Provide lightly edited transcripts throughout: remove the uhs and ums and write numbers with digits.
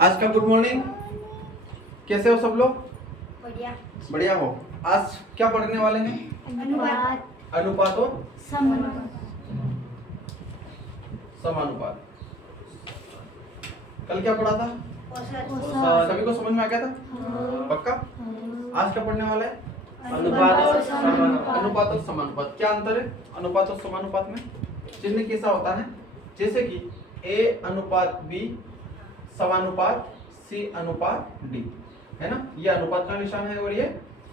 आज का good morning. कैसे हो सब लोग? बढ़िया। बढ़िया हो। आज क्या पढ़ने वाले हैं? अनुपात, अनुपात और समानुपात। समानुपात। कल क्या पढ़ा था? औसत। सभी को समझ में आ गया था? हाँ। पक्का? आज क्या पढ़ने वाला है? अनुपात और समानुपात। अनुपात और समानुपात। क्या अंतर है अनुपात और समानुपात में? चिन्ह कैसा होता है? जैसे कि A अनुपात B समानुपात C अनुपात D, है ना? ये अनुपात का निशान है और ये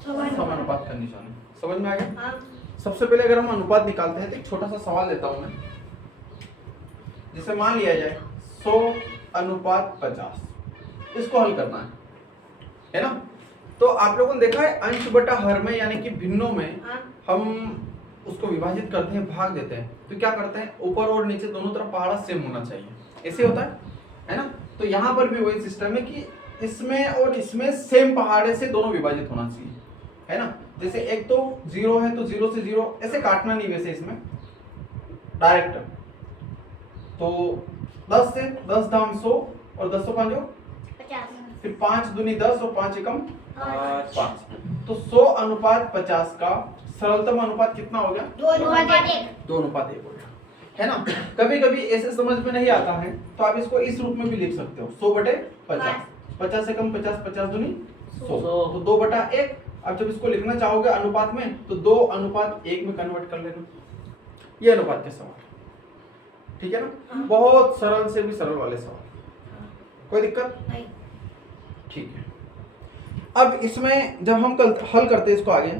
समानुपात का निशान है। समझ में आ गया? हाँ। सबसे पहले अगर हम अनुपात निकालते हैं तो एक छोटा सा सवाल लेता हूं मैं। जिसे मान लिया जाए 100 अनुपात 50, इसको हल करना है ना? तो आप लोगों ने देखा है अंश बटा हर में यानी कि भिन्नों में हम उसको विभाजित करते हैं, भाग देते हैं। तो क्या करते हैं, ऊपर और नीचे दोनों तरफ पहाड़ा सेम होना चाहिए, ऐसे होता है ना? तो यहाँ पर भी वही सिस्टम है कि इसमें और इसमें सेम पहाड़े से दोनों विभाजित होना चाहिए, है ना? जैसे एक तो 0 है तो 0 से 0 ऐसे काटना नहीं, वैसे इसमें डायरेक्ट। तो 10 से 10 दाम 100 और 10 5 फिर 5 दूनी 10 और 5 एकम 5। तो 100 अनुपात 50 का सरलतम अनुपात कितना हो गया? 2 अनुपात 1। 2 अनुपात 1 हो गया, है ना? कभी कभी ऐसे समझ में नहीं आता है तो आप इसको इस रूप में भी लिख सकते हो, 100 बटे 50। 50 एकम 50, 50 दूनी 100, तो 2 बटा 1। अब जब इसको लिखना चाहोगे अनुपात में तो 2 अनुपात 1 में कन्वर्ट कर लेना। ये अनुपात के सवाल, ठीक है ना? बहुत सरल से भी सरल वाले सवाल, कोई दिक्कत नहीं। ठीक है। अब इसमें जब हम कल हल करते हैं इसको आगे,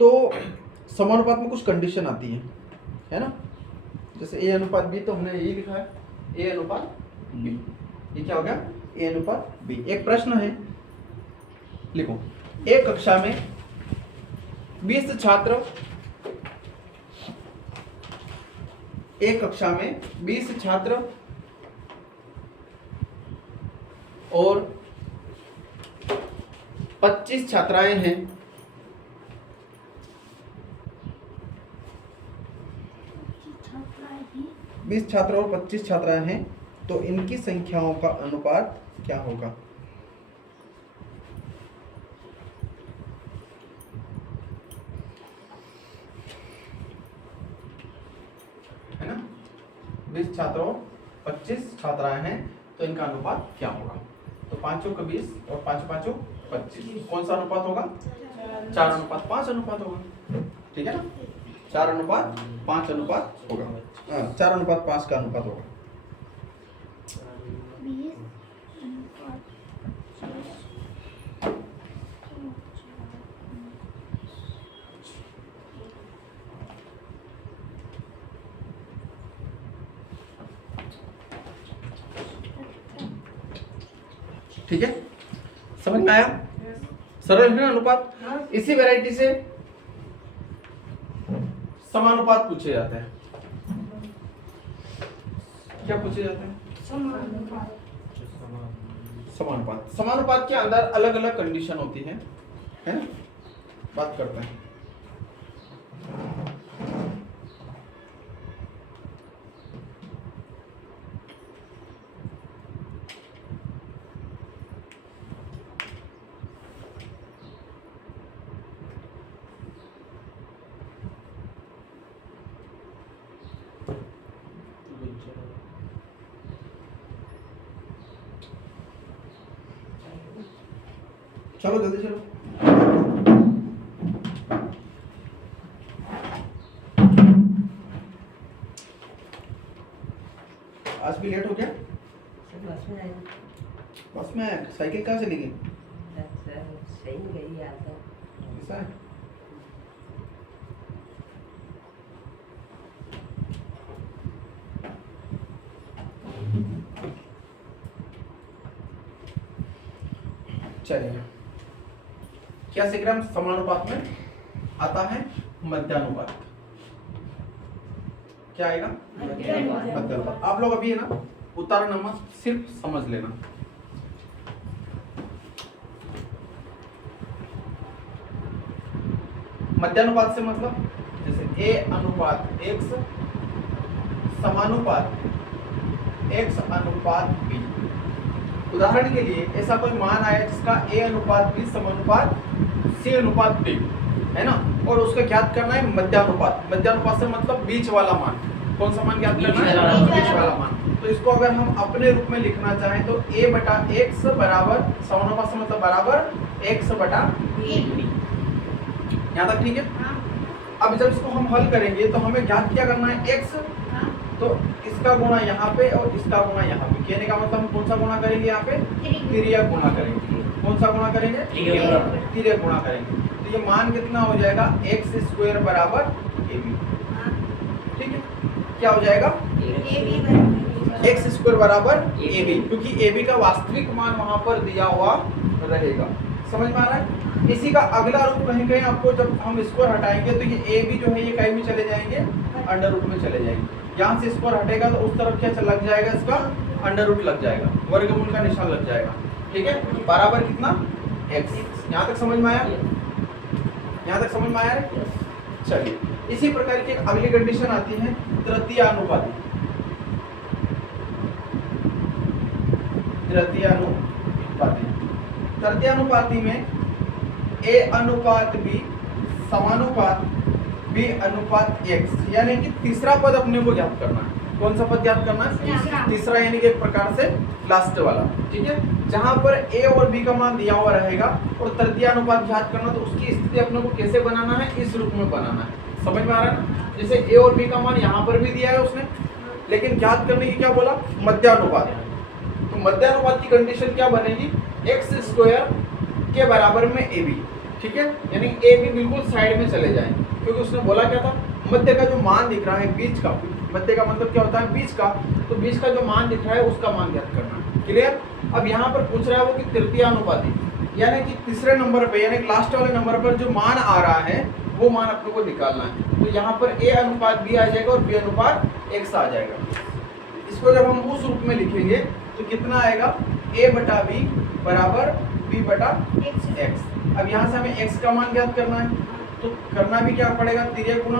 तो समानुपात में कुछ कंडीशन आती है ना? जैसे A अनुपात B, तो हमने यही लिखा है A अनुपात B। ये क्या हो गया? A अनुपात B। एक प्रश्न है, लिखो। एक कक्षा में 20 छात्र, एक कक्षा में 20 छात्र और 25 छात्राएं हैं। 20 छात्र और 25 छात्राएं हैं, तो इनकी संख्याओं का अनुपात क्या होगा? है ना? 20 छात्र और 25 छात्राएं हैं, तो इनका अनुपात क्या होगा? तो 5 का 20 और 5 5 25, कौन सा अनुपात होगा? 4 अनुपात 5 अनुपात होगा, ठीक है ना? 4 अनुपात 5 अनुपात होगा। 4 अनुपात 5 का अनुपात होगा। ठीक है, समझ में आया? सरल है ना अनुपात? इसी वैरायटी से समानुपात पूछे जाते हैं। क्या पूछे जाते हैं? समानुपात। समानुपात के अंदर अलग अलग कंडीशन होती है ना? बात करते हैं। चलो जल्दी चलो। आज भी लेट हो गया? बस में साइकिल कहाँ चली गई? सही गई आता ऐसा है? चलिए, क्या सीख रहे हम? समानुपात में आता है मध्यानुपात। क्या आएगा? मध्यानुपात। आप लोग अभी है ना उतारा नंबर सिर्फ समझ लेना। मध्यानुपात से मतलब जैसे A अनुपात X समानुपात x अनुपात b। उदाहरण के लिए ऐसा कोई मान आया जिसका a अनुपात b समानुपात c अनुपात b है ना, और उसका ज्ञात करना है मध्यानुपात। मध्यानुपात से मतलब बीच वाला मान। कौन सा मान ज्ञात करना है? बीच वाला मान। तो इसको अगर हम अपने रूप में लिखना चाहें तो a बटा x बराबर, समानुपात से मतलब बराबर x बटा b। यहाँ तक ठीक है? अब जब इसको हम हल करेंगे तो हमें ज्ञात क्या करना है? x, तो इसका गुणा यहाँ पे और इसका गुणा यहाँ पे। कहने का मतलब हम कौन सा गुणा करेंगे? यहाँ पे तिर्यक गुणा करेंगे। कौन सा गुणा करेंगे? तिर्यक गुणा करेंगे। तो ये मान कितना हो जाएगा? x स्क्वायर बराबर ab। ठीक है, क्या हो जाएगा? x स्क्वायर बराबर ab, क्योंकि ab का वास्तविक मान वहां पर दिया हुआ रहेगा। समझ में आ रहा है? इसी का अगला रूप कहीं कहीं आपको जब हम स्क्वायर हटाएंगे तो ये ab जो है ये कहीं भी चले जाएंगे, अंडर रूट में चले जाएंगे। यहाँ से स्क्वायर हटेगा तो उस तरफ क्या लग जाएगा? इसका अंडर रूट लग जाएगा, वर्गमूल का निशान लग जाएगा। ठीक है, बराबर कितना? x। यहाँ तक समझ में आया? यहाँ तक समझ में आया है? चलिए, इसी प्रकार की अगली कंडीशन आती है तृतीयानुपाती। तृतीयानुपाती में a अनुपात b समानुपात b अनुपात x, यानी कि तीसरा पद अपने को ज्ञात करना है। कौन सा पद ज्ञात करना है? तीसरा, यानी कि एक प्रकार से लास्ट वाला। ठीक है, जहां पर a और b का मान दिया हुआ रहेगा और तृतीयानुपात ज्ञात करना, तो उसकी स्थिति अपने को कैसे बनाना है? इस रूप में बनाना है। समझ में आ रहा है ना? जैसे a और b का मान यहाँ पर भी दिया है उसने, लेकिन ज्ञात करने की क्या बोला? मध्यानुपात। तो मध्यानुपात की कंडीशन क्या बनेगी? x स्क्वायर के बराबर में ab। ठीक है, यानी ab बिल्कुल साइड में चले जाएं, क्योंकि उसने बोला क्या था? मध्य का जो मान दिख रहा है, बीच का, मध्य का मतलब क्या होता है? बीच का। तो बीच का जो मान दिख रहा है उसका मान ज्ञात करना। क्लियर? अब यहाँ पर पूछ रहा है वो कि तृतीयानुपाती, यानी कि तीसरे नंबर पे, यानी लास्ट वाले नंबर पर जो मान आ रहा है वो मान अपने को निकालना है। तो यहाँ पर a अनुपात b आ जाएगा और b अनुपात x आ जाएगा। इसको जब हम उस रूप में लिखेंगे तो कितना आएगा? a बटा b बराबर b बटा x। अब यहाँ से हमें x का मान ज्ञात करना है, तो करना भी क्या पड़ेगा? तिर्यक गुणा।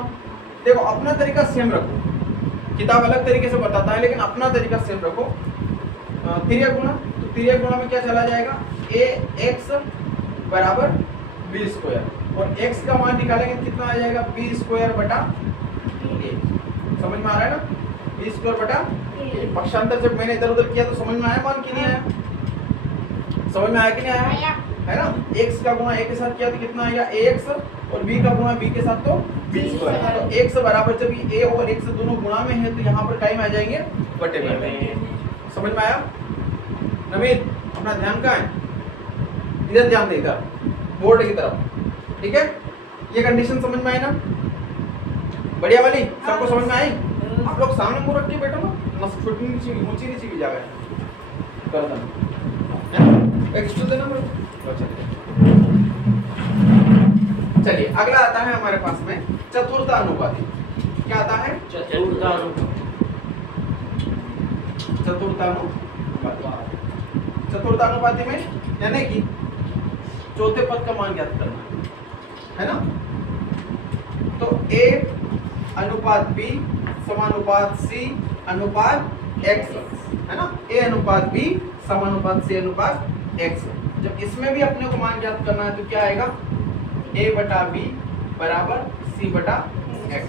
देखो, अपना तरीका सेम रखो, किताब अलग तरीके से बताता है लेकिन अपना तरीका सेम रखो। तिर्यक गुणा, तो तिर्यक गुणा में क्या चला जाएगा? ax बराबर b स्क्वायर, और x का मान निकालेंगे कितना आ जाएगा? b स्क्वायर बटा a। समझ में आ रहा है ना? b स्क्वायर बटा a। पक्षांतर जब मैंने इधर उधर किया तो समझ में आया मान कि नहीं आया? समझ में आया कि नहीं आया? है ना? x का गुणा a के साथ किया तो कितना आएगा? ax, और b का गुणा b के साथ तो b स्क्वायर। तो x बराबर जब ये a और x दोनों गुणा में है तो यहाँ पर टाइम आ जाएंगे बटे में। समझ में आया? नवीन, अपना ध्यान कहाँ है? इधर ध्यान दे, इधर बोर्ड की तरफ। ठीक है, ये कंडीशन समझ में आई ना? बढ़िया वाली, सबको समझ में आई? आप लोग सामने मुंह रख के बैठो ना, छोटी नीची ऊंची नीची की जगह है। कर देना, एक स्टूल देना मुझे। चलिए, अगला आता है हमारे पास में चतुर्थानुपाती। क्या आता है? चतुर्थानुपाती में यानी कि चौथे पद का मान ज्ञात करना है ना? तो a अनुपात b समानुपात c अनुपात x है ना? a अनुपात b समानुपात c अनुपात x। जब इसमें भी अपने को मान ज्ञात करना है तो क्या आएगा? a बटा b बराबर c बटा x।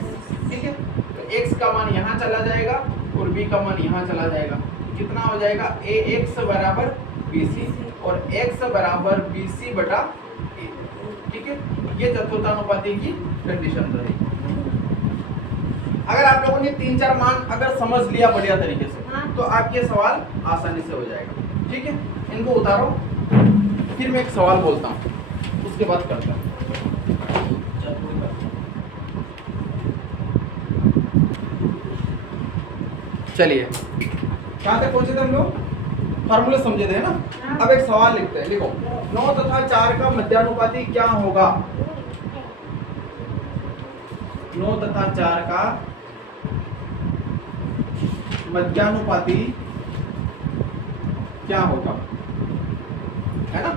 ठीक है, तो x का मान यहाँ चला जाएगा और b का मान यहाँ चला जाएगा। कितना हो जाएगा? ax बराबर bc और x बराबर bc बटा a। ठीक है, ये चतुर्थानुपाती की कंडीशन रही। अगर आप लोगों ने 3-4 मान अगर समझ लिया बढ़िया तरीके से तो आपके सवाल आसानी से हो जाएगा। ठीक है, इनको उतारो, फिर मैं एक सवाल बोलता हूँ, उसके बाद करता हूँ। चलिए, कहाँ तक पहुंचे थे हम लोग? फार्मूले समझे थे ना? अब एक सवाल लिखते हैं, लिखो 9 तथा 4 का मध्यानुपाती क्या होगा? 9 तथा 4 का मध्यानुपाती क्या होगा? है ना?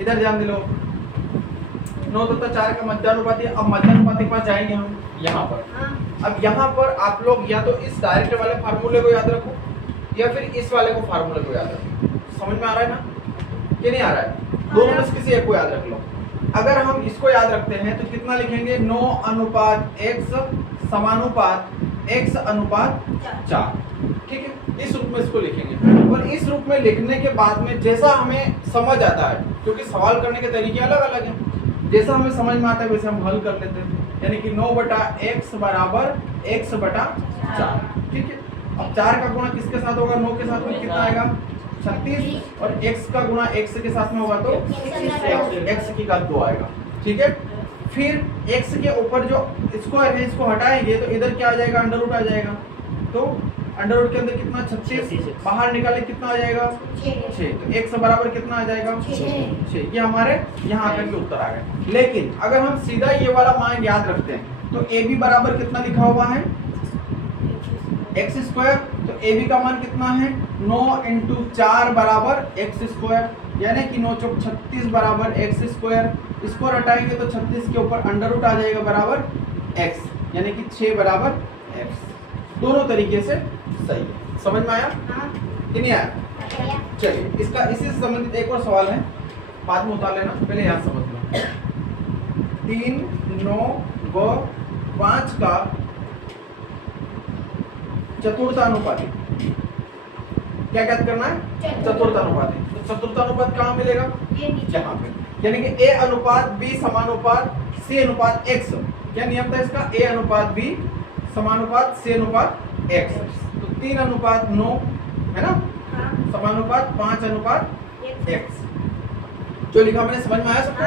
इधर ध्यान दिलो। 9 तथा 4 का मध्यानुपाती। अब मध्यानुपाती के पास जाएंगे हम यहाँ पर। अब यहाँ पर आप लोग या तो इस डायरेक्ट वाले फार्मूले को याद रखो या फिर इस वाले को फार्मूले को याद रखो। समझ में आ रहा है ना कि नहीं आ रहा है? दोनों में से किसी एक को याद रख लो। अगर हम इसको याद रखते हैं तो कितना लिखेंगे? 9:x समानुपात x अनुपात 4। ठीक है, इस रूप में इसको लिखेंगे। और इस रूप में लिखने के बाद में जैसा हमें समझ आता है, क्योंकि सवाल करने के तरीके अलग अलग हैं, जैसा हमें समझ में आता है वैसे हम हल कर लेते हैं। यानी कि 9/x बराबर x/4। ठीक है, अब 4 का गुणा किसके साथ होगा? 9 के साथ में कितना आएगा? 36। और x का गुणा x के साथ में होगा तो x की घात 2 आएगा। ठीक है, फिर x के ऊपर जो स्क्वायर है इसको हटाएंगे तो इधर क्या आ जाएगा? अंडर रूट आ जाएगा। तो अंडर रूट के अंदर कितना? 36। बाहर निकाले कितना आ जाएगा? 6। तो x बराबर कितना आ जाएगा? 6। ये हमारे यहाँ आकर के उत्तर आ गए। लेकिन अगर हम सीधा ये वाला मान याद रखते हैं तो ab बराबर कितना लिखा हुआ है? x²। तो ab का मान कितना है? 9 × 4 बराबर x²। यानी कि 9 × 36 बराबर x²। इसको हटाएंगे तो 36 के ऊपर अंडर रूट आ जाएगा बराबर x, यानी कि 6 बराबर x। दोनों तरीके से सही है। समझ में आया कि नहीं आया? चलिए, इसका इसी से संबंधित एक और सवाल है, बाद में उतार लेना, पहले यहाँ समझ लो। 3, 9 व 5 का चतुर्थानुपाती। क्या ज्ञात करना है? चतुर्थानुपाती। तो चतुर्थानुपात कहाँ मिलेगा? यहाँ पे। यानी कि a अनुपात b समानुपात c अनुपात x। क्या नियम था इसका? a अनुपात b समानुपात c अनुपात x। तो 3:9 है ना, समानुपात 5:x। जो लिखा मैंने समझ में आया सबको?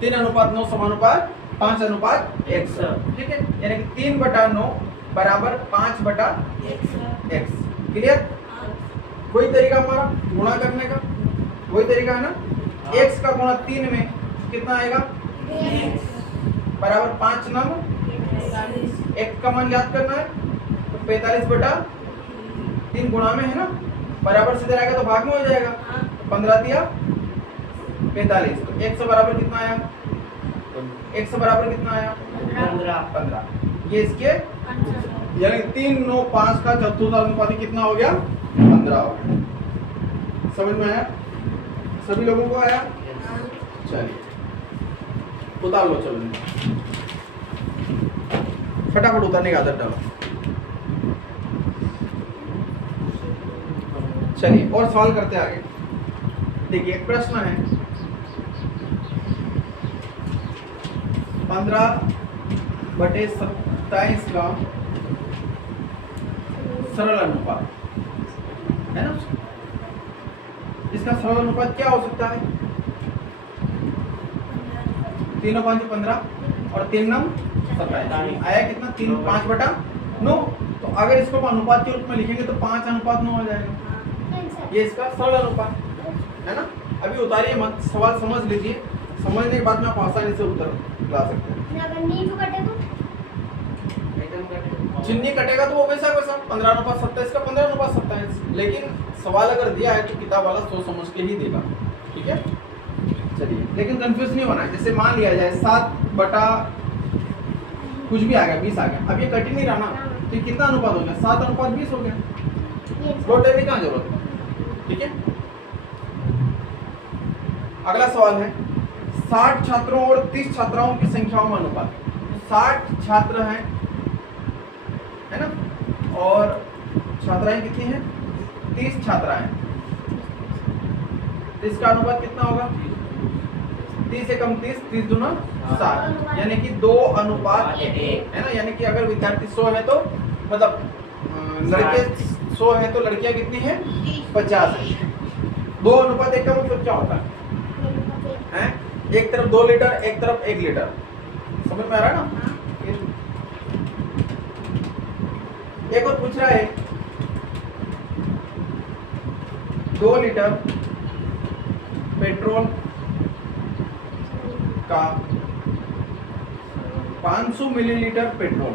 3:9 समानुपात 5:x। ठीक है, यानी कि 3/9 बराबर 5/x। क्लियर? वही तरीका हमारा गुणा करने का, वही तरीका है ना। x का गुणा 3 में कितना आएगा? बराबर 5×9। x का मान याद करना है तो 45/3 गुणा में है ना, बराबर से इधर आएगा तो भाग में हो जाएगा। 15×3 = 45। तो x बराबर कितना आया? x बराबर कितना आया? 15। ये इसके यानी 3, 9, 5 का चतुर्थानुपाती कितना हो गया? 15 हो गया। समझ में आया? सभी लोगों को आया? चलिए उतार लो। चलो फटाफट उतारने की आदत डालो। चलिए और सवाल करते आगे। देखिए एक प्रश्न है, 15/27 का सरल अनुपात है ना। इसका सरल अनुपात क्या हो सकता है? 3 × 5 = 15 और 3 × 9 = 27। आया कितना? 3 5/9। तो अगर इसको अनुपात के रूप में लिखेंगे तो 5:9 हो जाएगा। ये इसका सरल अनुपात है ना। अभी उतारिए मत, सवाल समझ लीजिए, समझने के बाद में आप आसानी से उत्तर ला सकते हैं। चिन्नी कटेगा तो वो वैसा 15:27 का 15:27। लेकिन सवाल अगर दिया है तो किताब वाला सोच समझ के ही देगा। ठीक है, चलिए लेकिन कंफ्यूज नहीं होना है। जैसे मान लिया जाए 7/ कुछ भी आ गया 20 आ गया, अब ये कट ही नहीं रहा ना, तो ये कितना अनुपात हो गया? 7:20 हो गया। लौटने की कहाँ जरूरत है? ठीक है, अगला सवाल है 60 छात्रों और 30 छात्राओं की संख्याओं में अनुपात। 60 छात्र हैं है ना, और छात्राएं कितनी हैं? 30 छात्राएं। तो इसका अनुपात कितना होगा? 30 से कम 30, 30 दूना 60, यानी कि 2:1 है ना। यानी कि अगर विद्यार्थी 100 है तो मतलब लड़के 100 है तो लड़कियां कितनी हैं? 50 है। 2:1 का मतलब क्या होता है? एक तरफ 2 लीटर, एक तरफ 1 लीटर। समझ में आ रहा है ना? एक और पूछ रहा है 2 लीटर पेट्रोल का 500 मिलीलीटर पेट्रोल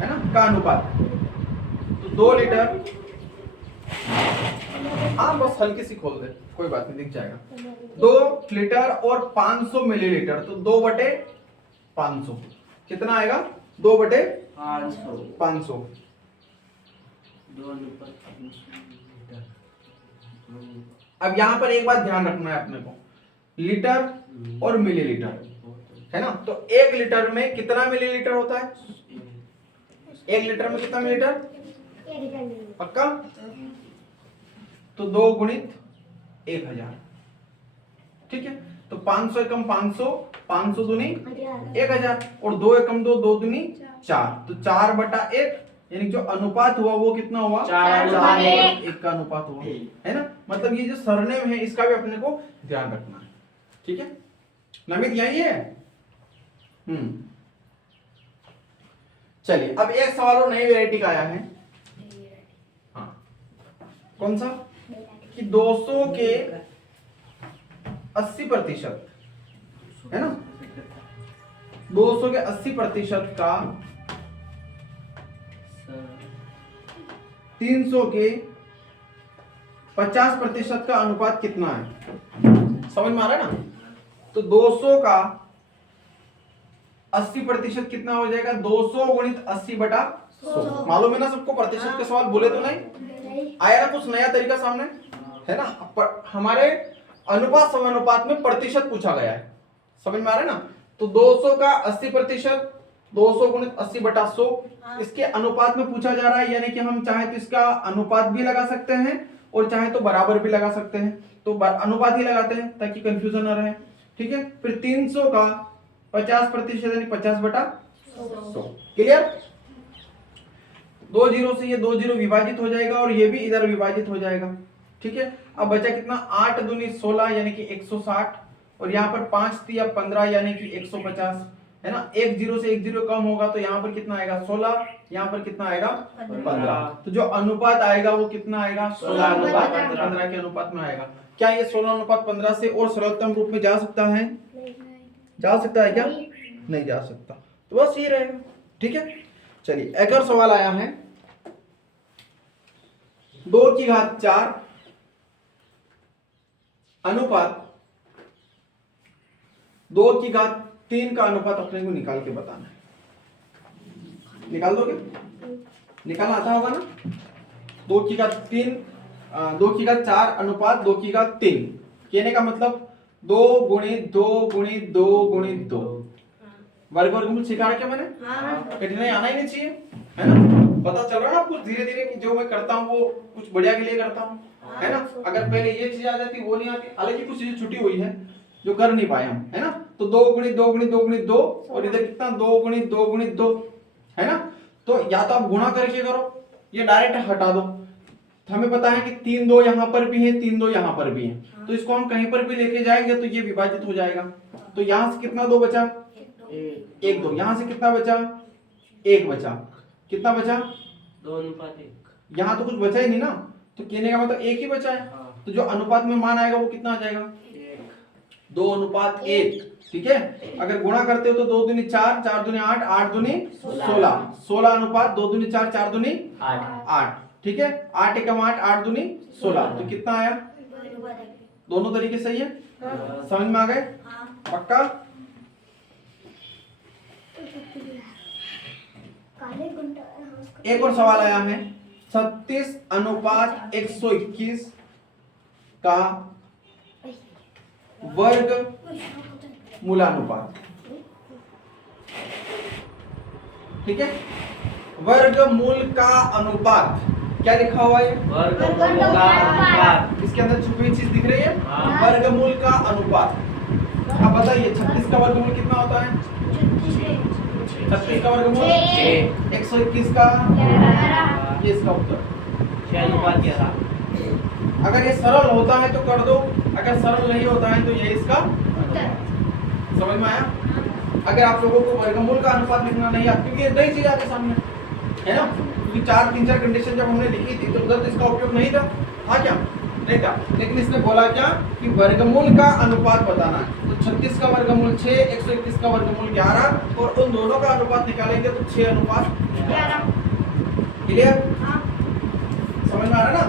है ना का अनुपात। तो 2 लीटर हाँ बस हल्की सी खोल दे, कोई बात नहीं, दिख जाएगा। 2 लीटर और 500 मिलीलीटर, तो 2/500 कितना आएगा? 2/500। 2:500 अब यहाँ पर एक बात ध्यान रखना है अपने को, लीटर और मिलीलीटर है ना। तो 1 लीटर में कितना मिलीलीटर होता है? 1 लीटर में कितना मिलीलीटर? पक्का? तो 2 गुणित 1000, ठीक है। तो 500 एकम 500, 500 दूनी 1000, और 2 एकम 2, 2 दूनी 4, तो 4/1, यानी जो अनुपात हुआ वो कितना हुआ? 4/1 का अनुपात हुआ, है ना। मतलब ये जो सरनेम है इसका भी अपने को ध्यान रखना है, ठीक है। नमित यही है। चलिए अब एक सवाल और नई वैरायटी का आया है। हाँ, कौन सा? कि 200 के 80% है ना, 200 के 80% का 300 के 50% का अनुपात कितना है? समझ में आ रहा है ना। तो 200 का 80% कितना हो जाएगा? 200 गुणित 80/100। मालूम है ना सबको? प्रतिशत के सवाल बोले तो नहीं आया ना, कुछ नया तरीका सामने है ना। पर हमारे अनुपात समानुपात में प्रतिशत पूछा गया है, समझ में आ रहा है ना। तो 200 का 80%, 200 गुणित 80/100 इसके अनुपात में पूछा जा रहा है, यानी कि हम चाहे तो इसका अनुपात भी लगा सकते हैं और चाहे तो बराबर भी लगा सकते हैं। तो अनुपात ही लगाते हैं ताकि कंफ्यूजन न रहे, ठीक है। फिर 300 का 50% यानी 50/100, क्लियर। 2 जीरो से ये 2 जीरो विभाजित हो जाएगा और ये भी इधर विभाजित हो जाएगा, ठीक है। अब बचा कितना? 8 दूनी 16 यानी कि 160, और यहाँ पर 5 तिया 15 यानी कि 150, है ना। 1 जीरो से 1 जीरो कम होगा तो यहाँ पर कितना आएगा? 16, यहाँ पर कितना आएगा? 15। तो जो अनुपात आएगा वो कितना आएगा? 16:15 के अनुपात में आएगा। क्या ये 16:15 से और सरलतम रूप में जा सकता है? जा सकता है क्या? नहीं जा सकता। तो बस ये रहेगा, ठीक है। चलिए एक और सवाल आया है। 2⁴ अनुपात 2⁵ का अनुपात अपने को निकाल के बताना है। निकाल दोगे? निकालना आता होगा ना। 2⁵ 2⁵4 2⁵3 कहने का मतलब 2 गुणित 2 गुणित 2 गुणित 2 वर्गमूल सिखाया क्या मैंने? कठिनाई आना ही नहीं चाहिए, है ना। पता चल रहा है ना कुछ धीरे धीरे कि जो मैं करता हूँ वो कुछ बढ़िया के लिए करता हूँ, है ना। अगर पहले ये चीज आ जाती वो नहीं आती, हालांकि कुछ चीजें छुटी हुई है जो कर नहीं पाए हम, है ना। तो 2 गुणित 2 गुणित 2 गुणित 2 और इधर कितना? 2 गुणित 2 गुणित 2, है ना। तो या तो आप गुणा करके करो या डायरेक्ट हटा दो। हमें पता है कि 3 2 यहाँ पर भी है, 3 2 यहाँ पर भी है, तो इसको हम कहीं पर भी लेके जाएंगे तो ये विभाजित हो जाएगा। तो यहाँ से कितना 2 बचा? 1 2। यहाँ से कितना बचा? 1 बचा। कितना बचा? 2:1। यहाँ तो कुछ बचा ही नहीं ना, तो कहने का मतलब 1 ही बचा है। तो जो अनुपात में मान आएगा वो कितना आ जाएगा? 2:1, ठीक है। अगर गुणा करते हो तो 2 दूनी 4, 4 दूनी 8, 8 दूनी 16, 16 अनुपात 2 दूनी 4, 4 दूनी 8, ठीक है। 8 एकम 8, 8 दूनी 16, तो कितना आया? दोनों तरीके सही है, समझ में आ गए? पक्का? एक और सवाल आया है। 36:121 का वर्ग मूलानुपात, ठीक है। वर्गमूल का अनुपात क्या लिखा हुआ है? वर्गमूल का अनुपात। इसके अंदर छुपी हुई चीज दिख रही है? हाँ। वर्गमूल का अनुपात। अब बताइए 36 का वर्गमूल कितना होता है? 36 का वर्गमूल 121 का, ये इसका उत्तर 6:11। अगर ये सरल होता है तो कर दो, अगर सरल नहीं होता है तो ये इसका समझ में आया। अगर आप लोगों को वर्गमूल का अनुपात लिखना नहीं आता, क्योंकि ये नई चीज आपके सामने है ना, क्योंकि 3-4 कंडीशन जब हमने लिखी थी तो उधर तो इसका उपयोग नहीं था क्या? नहीं था। लेकिन इसने बोला क्या कि वर्गमूल का अनुपात बताना है। तो 36 का वर्गमूल 6, 121 का वर्गमूल 11 और उन दोनों का अनुपात निकालेंगे तो 6:11। क्लियर? समझ में आ रहा है ना?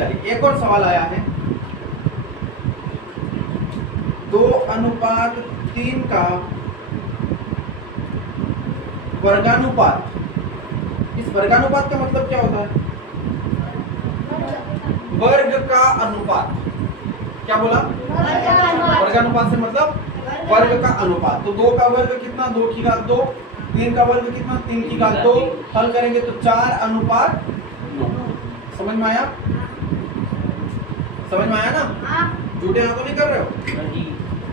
चलिए एक और सवाल आया है 2:3 का वर्गानुपात। इस वर्गानुपात का मतलब क्या होता है? वर्ग का अनुपात। क्या बोला? वर्गानुपात से मतलब वर्ग का अनुपात। तो 2 का वर्ग कितना? 2 की घात 2। 3 का वर्ग कितना? 3 की घात 2। हल करेंगे तो 4:9। समझ में आया? समझ में आया ना? झूठे हाथों नहीं कर रहे हो?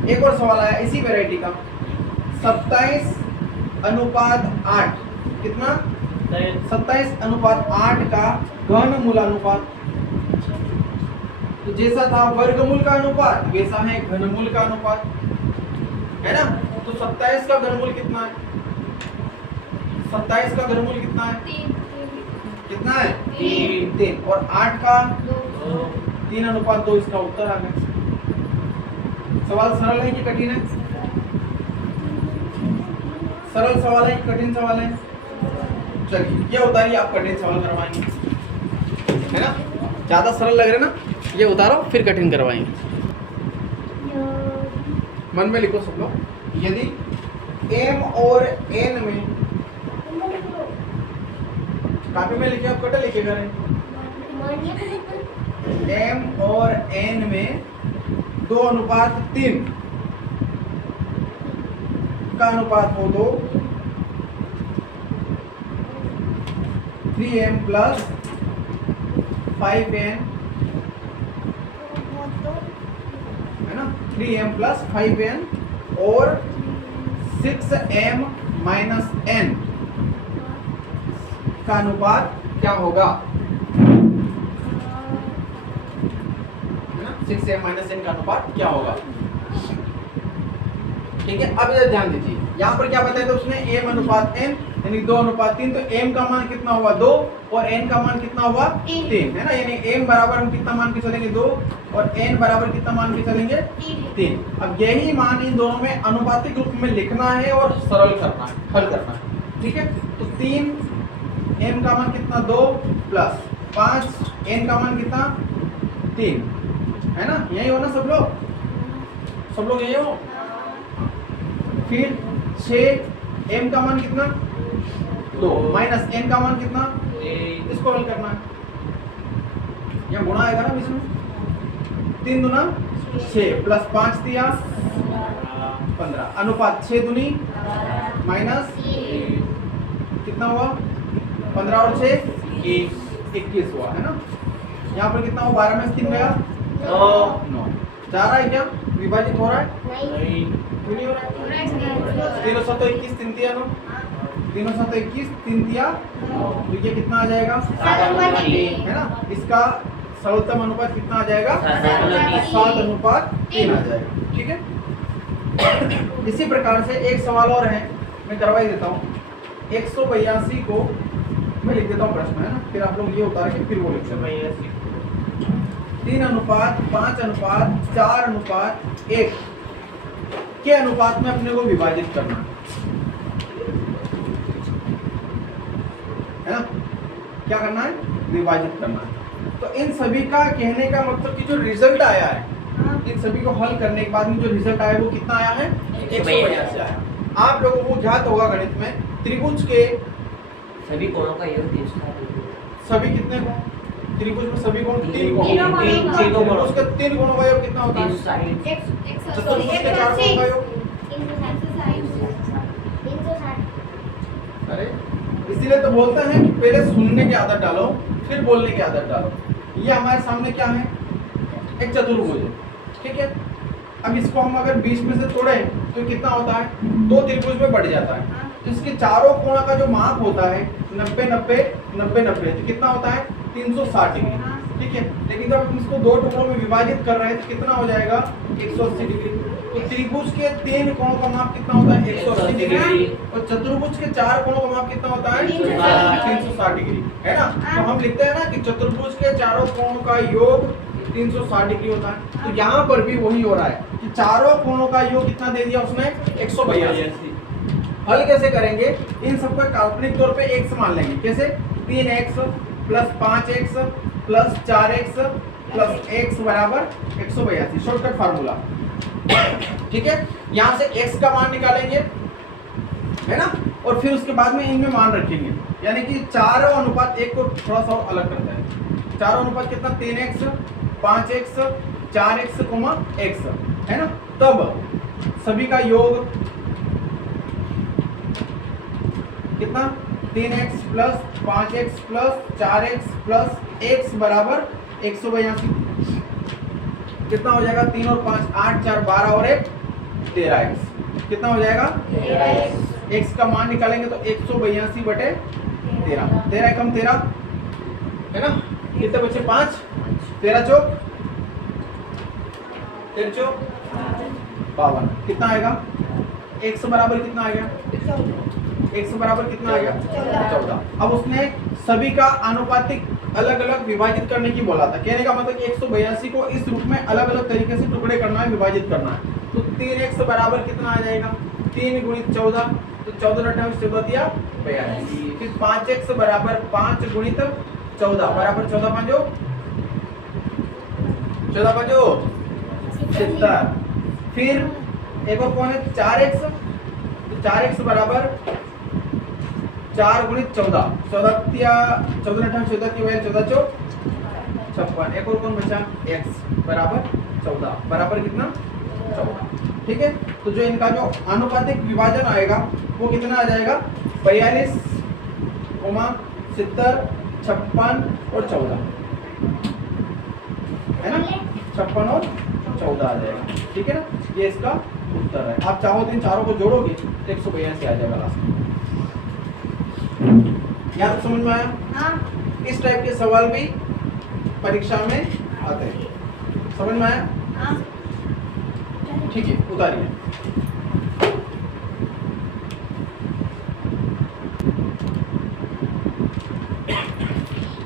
एक और सवाल आया इसी वैरायटी का 27:8। कितना? 27:8 का घनमूलानुपात। तो जैसा था वर्गमूल का अनुपात वैसा है घनमूल का अनुपात, है ना? तो 27 का घनमूल कितना है? 27 का घनमूल कितना है? कितना है? 3। और 8 का 3:2। इसका उत्तर आ गया। सवाल सरल है कि कठिन है? सरल सवाल है कि कठिन सवाल है? चलिए ये उतारिए, आप कठिन सवाल करवाएंगे, है ना? ज्यादा सरल लग रहे ना, ये उतारो फिर कठिन करवाएंगे। मन में लिखो सब लोग, यदि m और n में, कापी में लिखे आप कटे लिखे करें, m और n में 2:3 का अनुपात हो तो 3m प्लस 5n, है ना? 3m प्लस 5n और 6m माइनस n का अनुपात क्या होगा? है ना? 6m माइनस n का अनुपात क्या होगा? ठीक है, अब इधर ध्यान दीजिए, यहाँ पर क्या बताया था उसने? m अनुपात n यानी 2:3। तो m का मान कितना हुआ? 2 और n का मान कितना हुआ? 3, है ना? यानी m बराबर हम कितना मान के चलेंगे? 2 और n बराबर कितना मान के चलेंगे? 3। अब यही मान इन दोनों में अनुपातिक रूप में लिखना है और सरल करना है, हल करना है। ठीक है, तो 3 m का मान कितना? 2 प्लस 5 n का मान कितना? 3, है ना? यही हो ना सब लोग? सब लोग यही हो? फिर 6 m का मान कितना? 2 माइनस n का मान कितना? इसको हल करना है। यहाँ गुणा आएगा ना इसमें, 3 दूना 6 प्लस 5 दिया 15, अनुपात 6 दूनी माइनस कितना हुआ? 15 और 6 21 हुआ, है ना? यहाँ पर कितना हुआ? 12 में 3 गया 9। जा रहा है क्या? विभाजित हो रहा है? क्यों नहीं हो रहा है? 3 7 21 3 दिया 9, 3 7 21 3 दिया 9। तो ये कितना आ जाएगा? है ना? इसका सरलतम अनुपात कितना आ जाएगा? 7:3 आ जाएगा। ठीक है, इसी प्रकार से एक सवाल और है, मैं करवा ही देता हूँ। 182 को मैं लिख देता हूँ प्रश्न, है ना? फिर आप लोग ये उतार के फिर वो लिख सकते 3:5:4:1 के अनुपात में अपने को विभाजित करना है ना? क्या करना है? विभाजित करना है। तो इन सभी का कहने का मतलब कि जो रिजल्ट आया है, इन सभी को हल करने के बाद में जो रिजल्ट आया वो कितना आया है? 182 आया। आप लोगों को ज्ञात होगा गणित में त्रिभुज के सभी कोणों का योग 360। सभी कितने कोण? त्रिभुज में सभी कोण 3 कोण। तीनों कोण। उसका 3 कोणों का योग कितना होता है? 360। चतुर्भुज के 4 कोणों का योग? अरे इसीलिए तो बोलते हैं कि पहले सुनने की आदत डालो फिर बोलने की आदत डालो। ये हमारे सामने क्या है? एक चतुर्भुज है, ठीक है? अब इसको हम अगर 20 में से तोड़ें तो कितना होता है? 2 त्रिभुज में बढ़ जाता है। तो इसके चारों कोण का जो माप होता है 90 90 90 90, तो कितना होता है? 360 डिग्री। ठीक है, लेकिन जब हम इसको 2 टुकड़ों में विभाजित कर रहे हैं तो कितना हो जाएगा? 180 डिग्री। तो त्रिभुज के 3 कोणों का माप कितना होता है? 180 डिग्री। और चतुर्भुज के 4 कोणों का माप कितना होता है? 360 डिग्री, है ना? तो हम लिखते हैं ना कि चतुर्भुज के चारों कोणों का योग 360 डिग्री होता है। तो यहाँ पर भी वही हो रहा है कि चारों कोणों का योग कितना दे दिया उसने? 182। हल कैसे करेंगे? इन सबका काल्पनिक तौर पे x मान लेंगे। कैसे? 3x plus 5x plus 4x plus x बराबर 182, शॉर्टकट फार्मूला। ठीक है, यहाँ से x का मान निकालेंगे, है ना, और फिर उसके बाद में इनमें मान रखेंगे, यानी कि 4:1 को थोड़ा सा और अलग करते हैं। 4:1 कितना, 3x 5x 4x, x, है ना। तब सभी का योग कितना, 3x plus 5x plus 4x plus x बराबर 182। कितना हो जाएगा, 3 और 5 8, 4 12 और 1 13x। कितना हो जाएगा, x का मान निकालेंगे तो 182 बटे 13, 13 एकम 13, है ना। कितने बचे, 5, 13 चौक 52। कितना आएगा, x बराबर कितना आ गया, x बराबर कितना आ गया, 14। अब उसने सभी का आनुपातिक अलग अलग विभाजित करने की बोला था। कहने का मतलब कि 182 को इस रूप में अलग अलग तरीके से टुकड़े करना है, विभाजित करना है। तो 3x बराबर कितना आ जाएगा, 3 गुणित 14, तो 14 × 14 दिया 42। फिर 5x बराबर 5 गुणित 14 बराबर 14 5 70। फिर एक और कौन है, 4x, तो 4x बराबर 4 गुणित 14, 14 14 चौक 56। एक और कौन बचा, x बराबर 14 बराबर कितना, 14। ठीक है, तो जो इनका जो आनुपातिक विभाजन आएगा वो कितना आ जाएगा, 42, 70, 56 और 14, है ना, 56 और 14 आ जाएगा। ठीक है ना, ये इसका उत्तर है। आप चाहो तो इन चारों को जोड़ोगे तो 182 आ जाएगा लास्ट में। यहाँ तक समझ में आया? हाँ। इस टाइप के सवाल भी परीक्षा में आते हैं, समझ में आया? हाँ। ठीक है, उतारिए।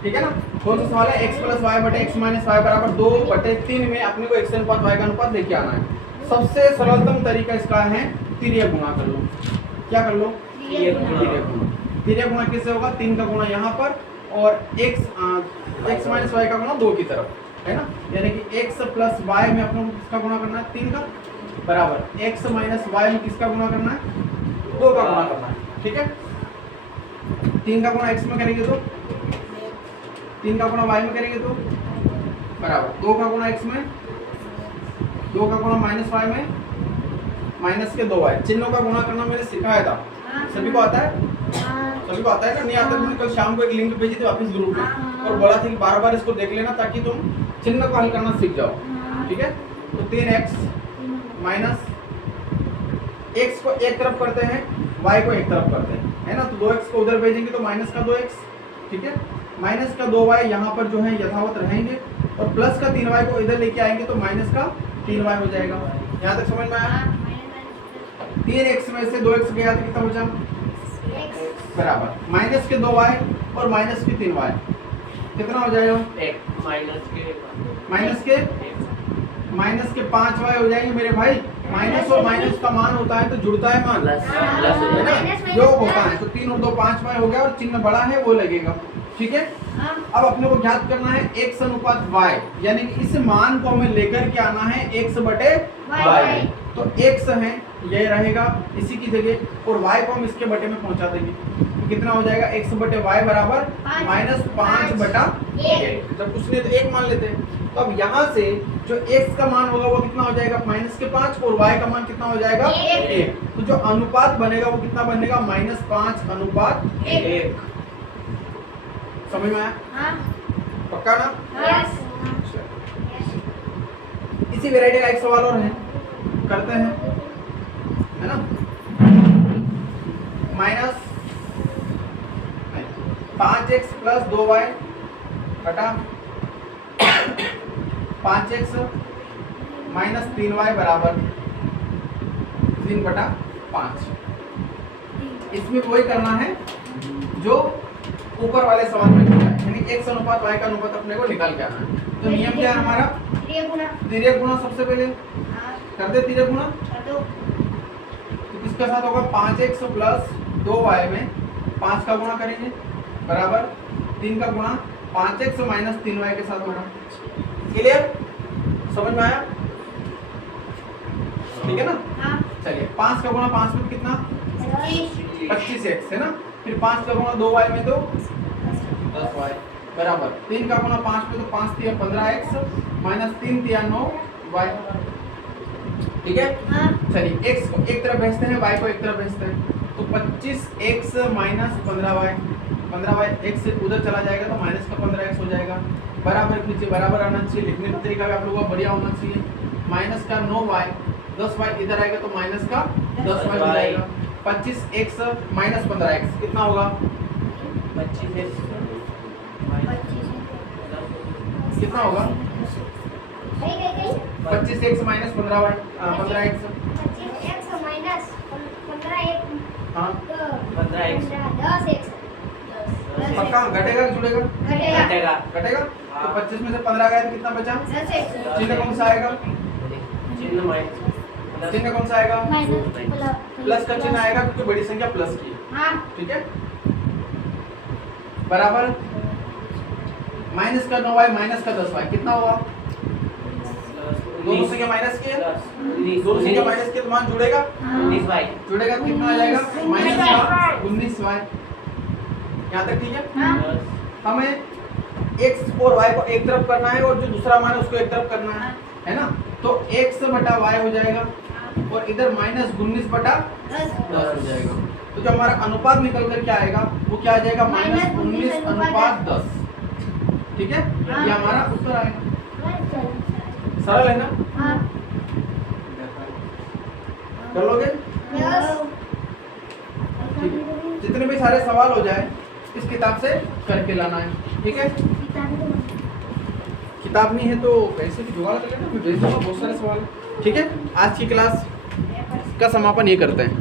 ठीक है ना, कौन सा सवाल है, x प्लस वाई बटे एक्स माइनस वाई बराबर 2/3 में अपने को x अनुपात y का अनुपात लेके आना है। सबसे सरलतम तरीका इसका है तिर्यक गुणा कर लो। क्या कर लो, तिर्यक गुणा। तिर्यक गुणा किससे होगा, 3 का गुणा यहाँ पर और x माइनस वाई का गुणा 2 की तरफ, है ना, यानी कि x प्लस y में अपने को किसका गुणा करना है, 3 का, बराबर x माइनस y में किसका गुणा करना है, 2 का गुणा करना है। ठीक है, 3 का गुणा x में करेंगे तो, 3 का गुणा y में करेंगे तो बराबर 2 का गुणा x में, 2 का गुणा माइनस y में, माइनस के 2y। चिन्हों का गुणा करना मैंने सिखाया था, सभी को आता है, सभी को आता है ना, नहीं आता? मैंने कल शाम को एक लिंक भेजी थी वापस ग्रुप में और बोला था कि बार बार इसको देख लेना ताकि तुम चिन्ह को हल करना सीख जाओ। ठीक है, तो 3x माइनस x को एक तरफ करते हैं, y को एक तरफ करते हैं, है ना, तो 2x को उधर भेजेंगे तो माइनस का 2x। ठीक है, माइनस का 2y यहाँ पर जो है यथावत रहेंगे और प्लस का 3y को इधर लेके आएंगे तो माइनस का 3y हो जाएगा। यहाँ तक समझ में आया? 3x में से 2x गया तो कितना बचा, बराबर माइनस के 2y और माइनस के 3y, कितना हो जाएगा, माइनस के 5y हो जाएंगे मेरे भाई। माइनस और माइनस का मान होता है तो जुड़ता है मान, है ना, योग होता है, तो 3 और 2 5y हो गया और चिन्ह बड़ा है वो लगेगा। ठीक है, अब अपने को ज्ञात करना है x अनुपात y, यानी कि इस मान को हमें लेकर के आना है x बटे y। तो x है ये रहेगा इसी की जगह और y को हम इसके बटे में पहुंचा देंगे, तो कितना हो जाएगा, x बटे y बराबर -5/1। जब कुछ नहीं तो 1 मान लेते हैं, तो अब यहाँ से जो x का मान होगा वो कितना हो जाएगा, -5 और y का मान कितना हो जाएगा, 1। तो जो अनुपात बनेगा वो कितना बनेगा, -5/1। समझ में आया? पक्का ना? इसी वैरायटी का एक सवाल और है, करते हैं, है ना, माइनस 5x प्लस 2y बटा 5x माइनस 3y बराबर 3/5। इसमें वही करना है जो ऊपर वाले सवाल में किया है, यानी x अनुपात y का अनुपात अपने को निकाल के आना है। तो नियम क्या है हमारा, तिर्यक गुणा। सबसे पहले कर दे तिर्यक गुणा, तो किसके साथ होगा, 5x प्लस 2y में 5 का गुणा करेंगे बराबर 3 का गुणा 5x माइनस 3y के साथ होगा। क्लियर, समझ में आया? ठीक है ना? हाँ। चलिए 5 का गुणा 5 में कितना 25x है ना, फिर 5 का गुणा 2y में तो 10y बराबर 3 का गुणा 5 में तो 5 तिया 15x माइनस 3 तिया 9y। ठीक है, हाँ। चलिए x को एक तरफ भेजते हैं, y को एक तरफ भेजते हैं, तो 25x माइनस 15y x से उधर चला जाएगा तो माइनस का 15x हो जाएगा, बराबर नीचे बराबर आना चाहिए, लिखने का तरीका भी आप लोगों का बढ़िया होना चाहिए। माइनस का 9y 10y इधर आएगा तो माइनस का 10y हो जाएगा। 25x माइनस 15x कितना होगा? 25x कितना होगा? 25x माइनस 15x हाँ 15x पक्का घटेगा कि जुड़ेगा? घटेगा। घटेगा, तो 25 में से 15 गया तो कितना बचा? चिन्ह कौन सा आएगा? चिन्ह माइनस चिन्ह कौन सा आएगा? प्लस का चिन्ह आएगा क्योंकि बड़ी संख्या प्लस की है। ठीक है, बराबर माइनस का 9y माइनस का 10y कितना होगा? दोनों संख्या माइनस की है, दोनों संख्या माइनस की है तो मान जुड़ेगा, 19y जुड़ेगा तो कितना आ जाएगा? माइनस का 19y। यहाँ तक ठीक है? हमें x और y को एक तरफ करना है और जो दूसरा मान है उसको एक तरफ करना है ना, तो x बटा y हो जाएगा और इधर माइनस 19 बटा 10 हो जाएगा। तो जो हमारा अनुपात निकल कर क्या आएगा वो क्या आ जाएगा? माइनस 19 अनुपात 10। ठीक है, ये हमारा उत्तर आएगा। सरल है ना? कर लोगे? ठीक है, जितने भी सारे सवाल हो जाए इस किताब से करके लाना है। ठीक है, किताब नहीं है तो पैसे की जुगाड़ कर लेना, मैं भेज दूंगा बहुत सारे सवाल। ठीक है, आज की क्लास का समापन ये करते हैं।